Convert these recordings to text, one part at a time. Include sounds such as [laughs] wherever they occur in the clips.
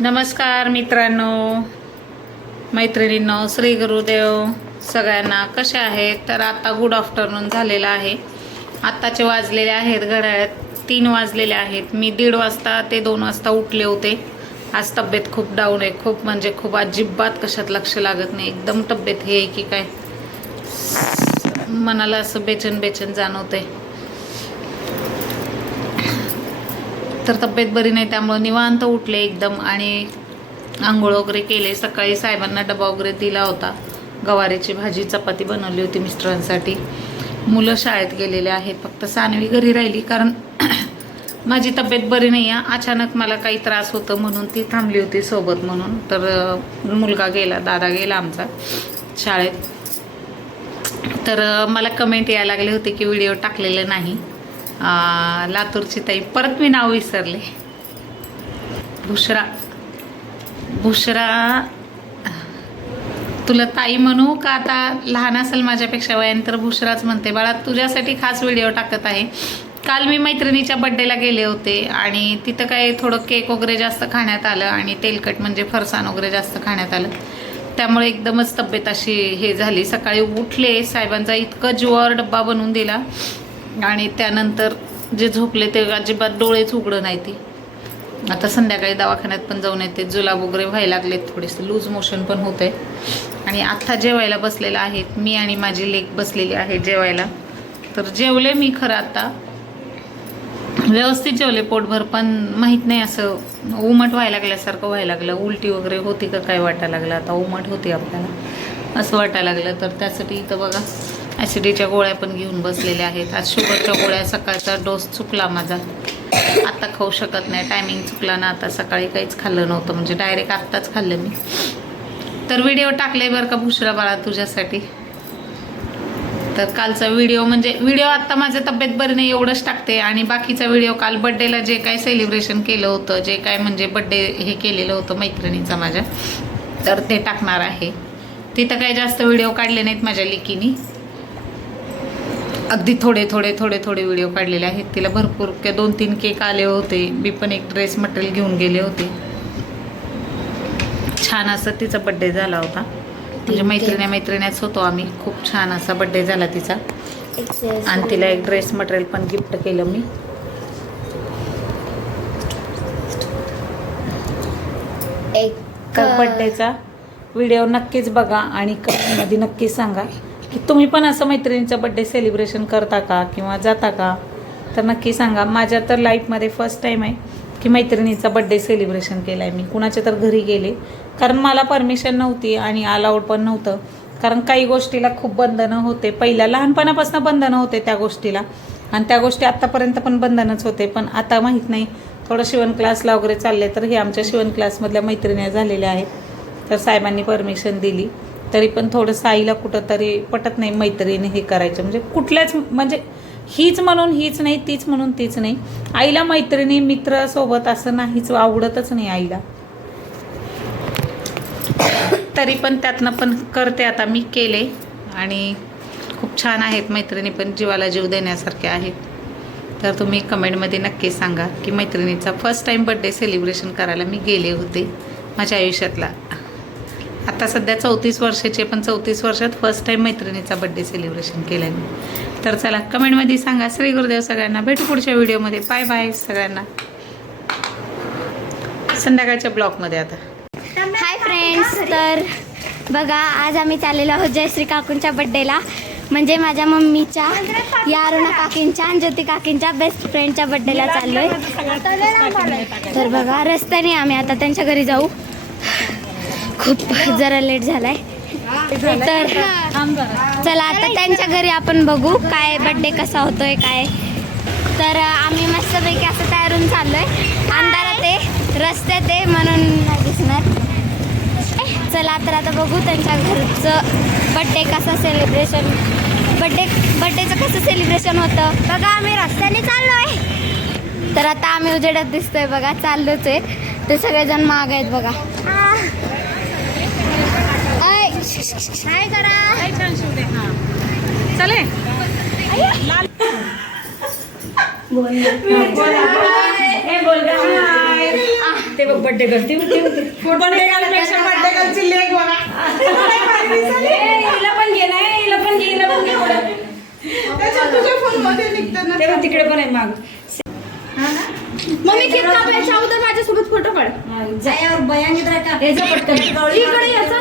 नमस्कार मित्रांनो मैत्रिणींनो श्री गुरुदेव सगळ्यांना कसे आहेत? तर आता गुड आफ्टरनून झालेला आहे. आत्ताचे वाजलेले आहेत घड्याळ्यात तीन वाजलेले आहेत. मी दीड वाजता ते दोन वाजता उठले होते. आज तब्येत खूप डाऊन आहे. खूप म्हणजे खूप अजिबात कशात लक्ष लागत नाही. एकदम तब्येत हे आहे की काय? मनाला असं बेचन बेचन आहे तर तब्येत बरी नाही त्यामुळं निवांत उठले एकदम आणि आंघोळ वगैरे केले. सकाळी साहेबांना डबा वगैरे दिला होता. गवारीची भाजी चपाती बनवली होती मिस्टरांसाठी. मुलं शाळेत गेलेले आहेत फक्त सानवी घरी राहिली कारण [clears throat] माझी तब्येत बरी नाही आहे. अचानक मला काही त्रास होतं म्हणून ती थांबली होती सोबत म्हणून. तर मुलगा गेला दादा गेला आमचा शाळेत. तर मला कमेंट यायला लागले होते की व्हिडिओ टाकलेले नाही. लातूरची ताई परत मी नाव विसरले. बुशरा बुशरा तुला ताई म्हणू का आता लहान असेल माझ्यापेक्षा वयानंतर तर म्हणते. बाळा तुझ्यासाठी खास व्हिडिओ टाकत आहे. काल मी मैत्रिणीच्या बड्डेला गेले होते आणि तिथं काय थोडं केक वगैरे जास्त खाण्यात आलं आणि तेलकट म्हणजे फरसाण वगैरे जास्त खाण्यात आलं. त्यामुळे एकदमच तब्येत अशी हे झाली. सकाळी उठले साहेबांचा इतकं जीवावर डब्बा बनवून दिला. आणि त्यानंतर जे झोपले ते अजिबात डोळेच उघडं नाही ती. आता संध्याकाळी दवाखान्यात पण जाऊन येते. जुलाब वगैरे व्हायला लागलेत थोडेसे. लूज मोशन पण होते आणि आत्ता जेवायला बसलेलं आहेत मी आणि माझी लेक बसलेली आहे जेवायला. तर जेवले मी खरं आता. व्यवस्थित जेवले. पोटभर पण माहीत नाही असं उमट व्हायला लागल्यासारखं व्हायला लागलं. उलटी वगैरे होती का काय वाटायला लागलं. आता उमट होती आपल्याला. असं वाटायला लागलं. तर त्यासाठी इथं बघा. ॲसिडीच्या गोळ्या पण घेऊन बसलेल्या आहेत. आज शुगरच्या गोळ्या सकाळचा डोस चुकला माझा. आता खाऊ शकत नाही. टायमिंग चुकला ना आता सकाळी काहीच खाल्लं नव्हतं. म्हणजे डायरेक्ट आत्ताच खाल्लं मी. तर व्हिडिओ टाकले बरं का भुसरा बाळा तुझ्यासाठी? तर कालचा व्हिडिओ म्हणजे व्हिडिओ आत्ता माझ्या तब्येत बरी नाही एवढंच टाकते. आणि बाकीचा व्हिडिओ काल बड्डेला जे काय सेलिब्रेशन केलं होतं जे काय म्हणजे बड्डे हे केलेलं होतं मैत्रिणीचा माझ्या तर ते टाकणार आहे. तिथं काही जास्त व्हिडिओ काढले नाहीत माझ्या लिकीनी. अगदी थोडे थोडे थोडे थोडे व्हिडिओ काढलेले आहेत. तिला भरपूर के दोन तीन केक आले होते. मी पण एक ड्रेस मटेरियल घेऊन गेले होते. छान असं तिचा बड्डे झाला होता. म्हणजे मैत्रिण्या मैत्रिण्याच होतो आम्ही. खूप छान असा बड्डे झाला तिचा. आणि तिला एक ड्रेस मटेरियल पण गिफ्ट केलं मी. एक बड्डेचा व्हिडिओ नक्कीच बघा आणि कमेंटमध्ये नक्कीच सांगा. तुम्ही पण असं मैत्रिणीचा बड्डे सेलिब्रेशन करता का किंवा जाता का? तर नक्की सांगा. माझ्या तर लाईफमध्ये फर्स्ट टाईम आहे की मैत्रिणीचा बड्डे सेलिब्रेशन केला आहे मी. कुणाच्या तर घरी गेले. कारण मला परमिशन नव्हती आणि अलाउड पण नव्हतं. कारण काही गोष्टीला खूप बंधनं होते. पहिल्या लहानपणापासून बंधनं होते त्या गोष्टीला. आणि त्या गोष्टी आत्तापर्यंत पण बंधनच होते. पण आता माहीत नाही. थोडं शिवण क्लासला वगैरे चालले तर हे आमच्या शिवण क्लासमधल्या मैत्रिणी झालेल्या आहेत. तर साहेबांनी परमिशन दिली. तरी पण थोडंसं आईला कुठंतरी पटत नाही मैत्रिणी हे करायचं. म्हणजे कुठल्याच म्हणजे हीच म्हणून हीच नाही तीच म्हणून तीच नाही. आईला मैत्रिणी मित्रासोबत असं नाहीच आवडतच नाही आईला. तरी पण त्यातनं पण करते आता मी केले. आणि खूप छान आहेत मैत्रिणी पण जीवाला जीव देण्यासारखे आहेत. तर तुम्ही कमेंटमध्ये नक्की सांगा की मैत्रिणीचा फर्स्ट टाईम बड्डे सेलिब्रेशन करायला मी गेले होते. माझ्या आयुष्यातला. आता सध्या चौतीस वर्षाचे पण चौतीस वर्षात फर्स्ट टाईम मैत्रिणीचा बड्डे सेलिब्रेशन केलं मी. तर चला कमेंटमध्ये सांगा. श्री गुरुदेव सगळ्यांना. भेटू पुढच्या व्हिडिओमध्ये बाय बाय सगळ्यांना. संध्याकाळच्या ब्लॉगमध्ये आता. हाय फ्रेंड्स तर बघा आज आम्ही चाललेलो आहोत जयश्री काकूंच्या बड्डेला म्हणजे माझ्या मम्मीच्या या अरुणा काकींच्या आणि ज्योती काकींच्या बेस्ट फ्रेंडच्या बड्डेला चाललोय. तर बघा रस्त्याने आम्ही आता त्यांच्या घरी जाऊ. खूप जरा लेट झालाय. तर चला आता त्यांच्या घरी आपण बघू काय बड्डे कसा होतोय काय. तर आम्ही मस्तपैकी असं तयार होऊन चाललोय. अंधारात आहे रस्त्यात आहे म्हणून नाही दिसणार. चला तर आता बघू त्यांच्या घरचं बड्डे कसं सेलिब्रेशन बड्डे बड्डेचं कसं सेलिब्रेशन होतं. बघा आम्ही रस्त्याने चाललोय. तर आता आम्ही उजेडात दिसतोय बघा चाललोच आहे. ते सगळेजण माग आहेत बघा. काय करा चले. बोल हे बोल ते बघ बड्डे करते बड्डे घालपेक्षा बड्डे घालची लेख बघा. हिला पण घे ना हिला पण घे हिला पण घे ते बघ तिकडे पण आहे माग. मम्मी केक कापायच्या अगोदर माझ्यासोबत फोटो काढ. जायावर बयांगित राहा याचा पटकन. इकडे याचा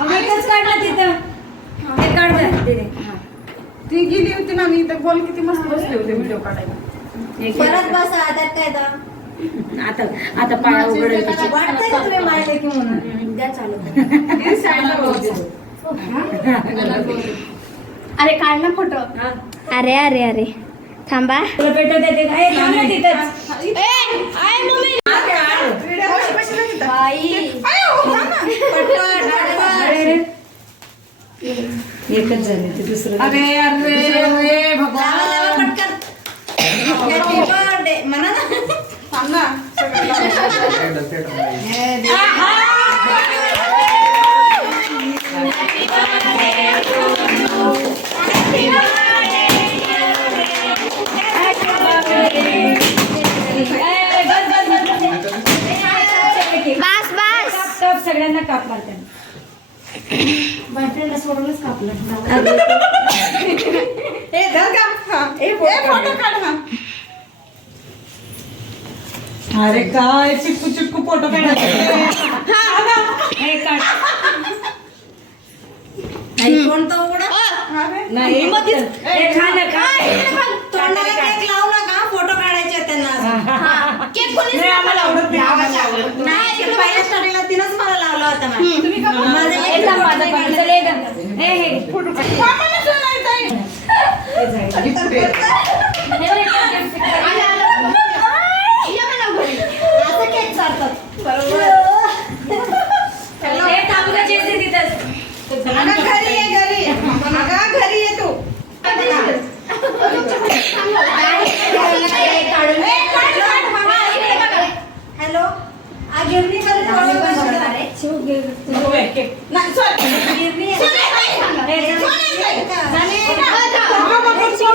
एकच काढला तिथं काढ गं, दे दे. हा. ती गेली होती ना मी तर बोल किती मस्त बसले होते व्हिडिओ काढायला. परत बसा त्यात काय आता आता पाया उघडेल तिची. वाटतंय का तुम्ही मारले की म्हणून द्या चालू अरे काढ ना फोटो. अरे अरे अरे थांबा तुला पेटो देते का? ए, थांब ना तिथंच. एकच झाले ते दुसरं अरे अरे अरे भगवान birthday. म्हणा ना थांब ना बस बस काप, सगळ्यांना काप मारते ए धर का हा. ए फोटो काढ हा अरे काय चिटकू चिटकू फोटो हे नाही खा. ना खा. तोंडाला केक लावू नका फोटो काढायचे त्यांना. केक कोणी नाही, आम्हाला आवडत नाही पहिल्या स्टार्टिंगला तिनंच मला लावला होता माझं. फोटो [laughs] काढ. थांबा ना, चल, नाही, ताई. हे जाईल. इकडे. असं केक चालतात हे थांब गं, जेसी तिथंच. अगं, घरी ये घरी ये. अगं, घरी ये तू हॅलो आ गिरणी मध्ये नको बाई, केक. नाही, चल. गिरणी चल, नाही, नाही. हे चल, थांब. नाही, ताई. हा, बाबा, चल.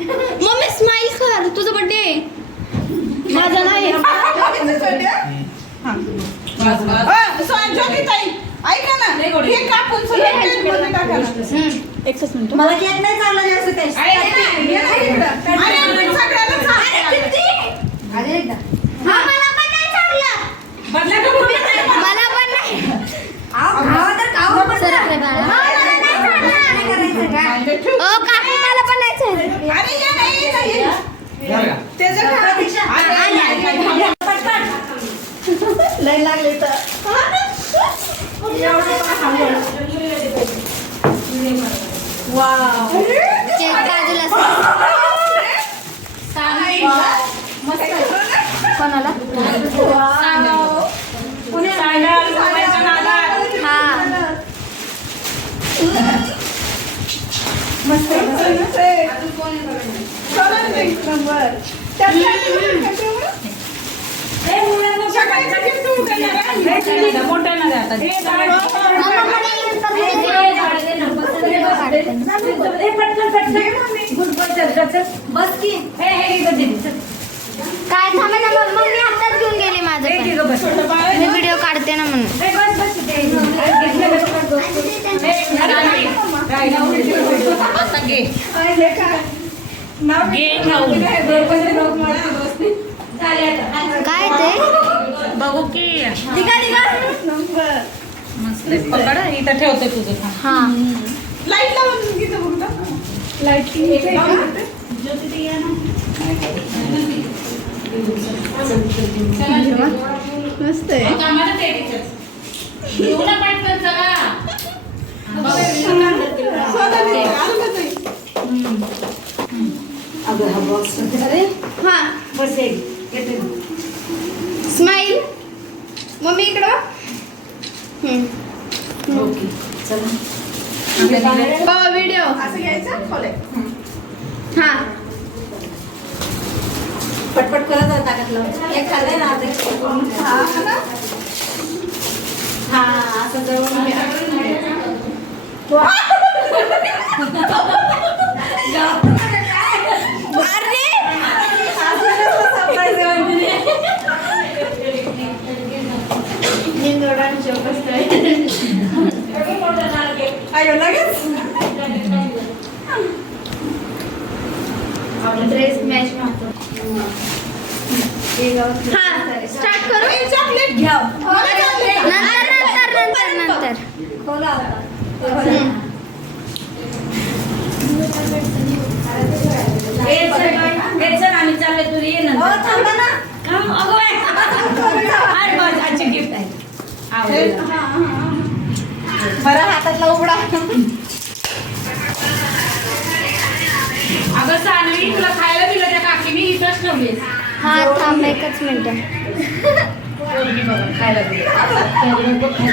हे हे. हे. हे. हे. मम्मी स्माइल कर तुझा बर्थडे माझा नाही हा. ऐका ना हे कापून टाका ना. मला केक नाही चालला जास्त काही हे नाही इकडं. अरे, आपण सगळ्यांना सांग. हा मला पण नाही चाललं बदला का मम्मी? मला पण नाही सरक रे बाळा. हे ठेव. ओ काकू मला पण नाही चाललं अरे, ये ना, ये ना, ये ना. त्याचं काय? अरे, अरे, अरे, अरे. लय लागले तर. कोणाला एक नंबर. काय थांबा ना ठेवलं? हे मुलांना सगळ्यांचं gift उघडणार आहे. हे चालेल का? मोठं नाही आता. हे झाड. हे पटकन पटकन गुडबड चल चल, चल. बस की हे हे इकडं दे, चल. काय थांबा ना मग मग मी हातात घेऊन गेले माझं हे पण. इकडं बस. छोटं बाळ आहे मी ना. व्हिडिओ काढते ना म्हणून हे बस बस इथे. इकडे बस, बस, बस. हे, राहिलं. राहिलं. आता घे काय हे काय? नाव घे खाऊन. चालेल आता. काय ते? बघू की. नंबर. मस्त पकड इथं ठेवते तुझं. हा. लाइट लावून घेतो बघ लाइट मस्त आहे. सोनाली, आलं का ताई? हा. बस एक येते स्माईल मम्मी इकडं. ओके चला. हो व्हिडिओ असं घ्यायचं? हा. पटपट करत होता टाकतलं एक खाल्लंय ना आता. हा असं जवळ [laughs] घ्या. असं कसं surprise आहे म्हणजे. अयो, लगेच. हा स्टार्ट करू? चॉकलेट घ्या. नंतर नंतर नंतर नंतर. खोला होता. आम्ही चालले तू ये हो, ना. थांबा. ना. अगो आजची गिफ्ट आहे आवडलं. हातातला उघडा. अगं सानवी तुला खायला दिलं त्या काकीने इथंच ठेवलीस हा थांब एकच मिनिट. खायला दिलं.